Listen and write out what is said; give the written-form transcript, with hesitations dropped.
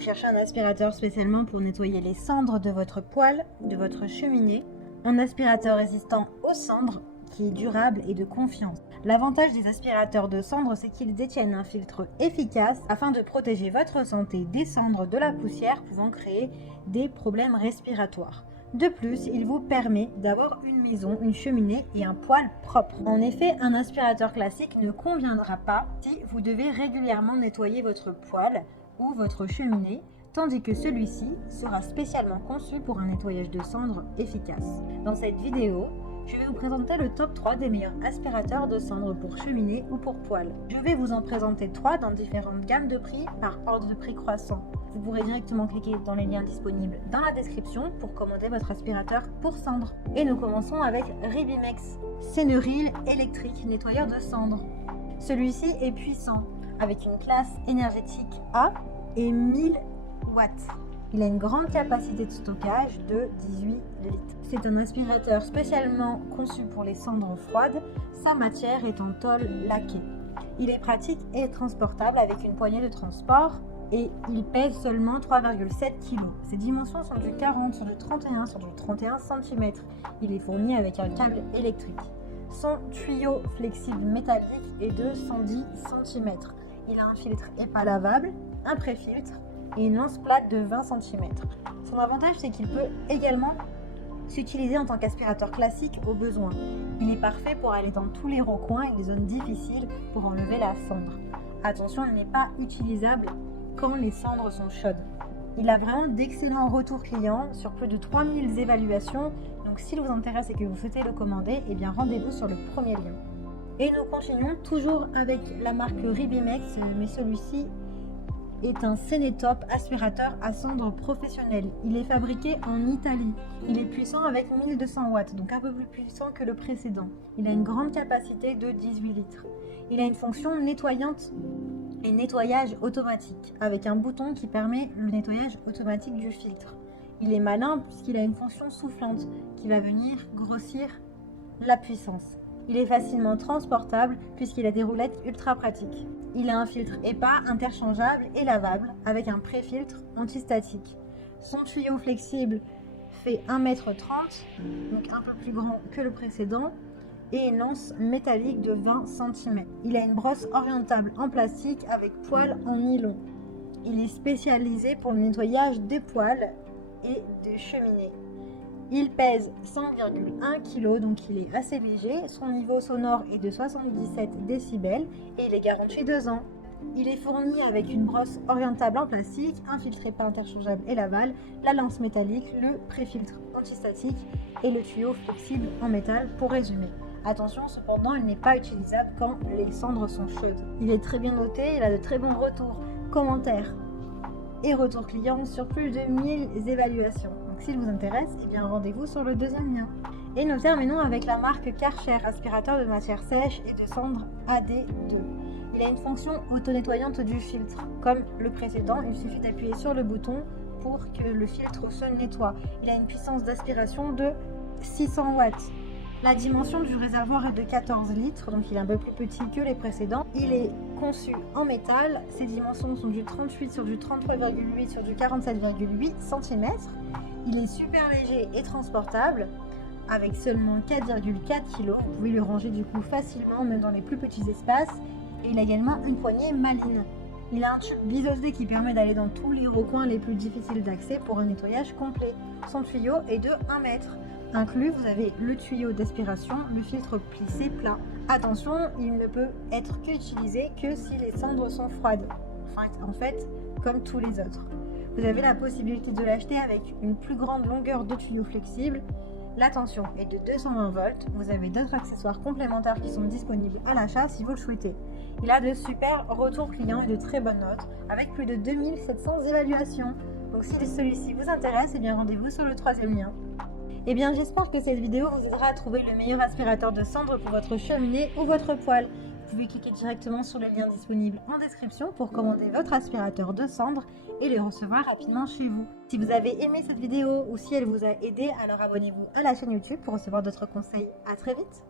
vous cherchez un aspirateur spécialement pour nettoyer les cendres de votre poêle, de votre cheminée, un aspirateur résistant aux cendres qui est durable et de confiance. L'avantage des aspirateurs de cendres, c'est qu'ils détiennent un filtre efficace afin de protéger votre santé des cendres de la poussière pouvant créer des problèmes respiratoires. De plus, il vous permet d'avoir une maison, une cheminée et un poêle propre. En effet, un aspirateur classique ne conviendra pas si vous devez régulièrement nettoyer votre poêle ou votre cheminée, tandis que celui-ci sera spécialement conçu pour un nettoyage de cendres efficace. Dans cette vidéo, je vais vous présenter le top 3 des meilleurs aspirateurs de cendres pour cheminée ou pour poêle. Je vais vous en présenter 3 dans différentes gammes de prix par ordre de prix croissant. Vous pourrez directement cliquer dans les liens disponibles dans la description pour commander votre aspirateur pour cendres. Et nous commençons avec Ribimex Ceneril électrique nettoyeur de cendres. Celui-ci est puissant avec une classe énergétique A et 1000 watts. Il a une grande capacité de stockage de 18 litres. C'est un aspirateur spécialement conçu pour les cendres froides. Sa matière est en tôle laquée. Il est pratique et transportable avec une poignée de transport et il pèse seulement 3,7 kg. Ses dimensions sont du 40 sur du 31 sur du 31 cm. Il est fourni avec un câble électrique. Son tuyau flexible métallique est de 110 cm. Il a un filtre EPA lavable, un pré-filtre et une lance plate de 20 cm. Son avantage, c'est qu'il peut également s'utiliser en tant qu'aspirateur classique au besoin. Il est parfait pour aller dans tous les recoins et les zones difficiles pour enlever la cendre. Attention, il n'est pas utilisable quand les cendres sont chaudes. Il a vraiment d'excellents retours clients sur plus de 3000 évaluations. Donc s'il vous intéresse et que vous souhaitez le commander, eh bien rendez-vous sur le premier lien. Et nous continuons toujours avec la marque Ribimex, mais celui-ci est un Senetop aspirateur à cendres professionnel. Il est fabriqué en Italie. Il est puissant avec 1200 watts, donc un peu plus puissant que le précédent. Il a une grande capacité de 18 litres. Il a une fonction nettoyante et nettoyage automatique, avec un bouton qui permet le nettoyage automatique du filtre. Il est malin puisqu'il a une fonction soufflante qui va venir grossir la puissance. Il est facilement transportable puisqu'il a des roulettes ultra pratiques. Il a un filtre EPA interchangeable et lavable avec un pré-filtre antistatique. Son tuyau flexible fait 1,30 m, donc un peu plus grand que le précédent, et une lance métallique de 20 cm. Il a une brosse orientable en plastique avec poêle en nylon. Il est spécialisé pour le nettoyage des poêles et des cheminées. Il pèse 100,1 kg, donc il est assez léger. Son niveau sonore est de 77 décibels et il est garanti 2 ans. Il est fourni avec une brosse orientable en plastique, un filtre EPA interchangeable et lavable, la lance métallique, le pré-filtre antistatique et le tuyau flexible en métal pour résumer. Attention cependant, il n'est pas utilisable quand les cendres sont chaudes. Il est très bien noté, il a de très bons retours, commentaires et retours clients sur plus de 1000 évaluations. Donc s'il vous intéresse, eh bien rendez-vous sur le deuxième lien. Et nous terminons avec la marque Karcher, aspirateur de matière sèche et de cendres AD2. Il a une fonction auto-nettoyante du filtre. Comme le précédent, il suffit d'appuyer sur le bouton pour que le filtre se nettoie. Il a une puissance d'aspiration de 600 watts. La dimension du réservoir est de 14 litres, donc il est un peu plus petit que les précédents. Il est conçu en métal. Ses dimensions sont du 38 sur du 33,8 sur du 47,8 cm. Il est super léger et transportable avec seulement 4,4 kg. Vous pouvez le ranger du coup facilement, même dans les plus petits espaces. Et il a également une poignée maline. Il a un tube biseauté qui permet d'aller dans tous les recoins les plus difficiles d'accès pour un nettoyage complet. Son tuyau est de 1 mètre. Inclus, vous avez le tuyau d'aspiration, le filtre plissé plat. Attention, il ne peut être qu'utilisé que si les cendres sont froides. En fait, comme tous les autres. Vous avez la possibilité de l'acheter avec une plus grande longueur de tuyau flexible. La tension est de 220 volts. Vous avez d'autres accessoires complémentaires qui sont disponibles à l'achat si vous le souhaitez. Il a de super retours clients et de très bonnes notes avec plus de 2700 évaluations. Donc si celui-ci vous intéresse, eh bien rendez-vous sur le troisième lien. Eh bien j'espère que cette vidéo vous aidera à trouver le meilleur aspirateur de cendres pour votre cheminée ou votre poêle. Vous pouvez cliquer directement sur le lien disponible en description pour commander votre aspirateur de cendres et le recevoir rapidement chez vous. Si vous avez aimé cette vidéo ou si elle vous a aidé, alors abonnez-vous à la chaîne YouTube pour recevoir d'autres conseils. À très vite.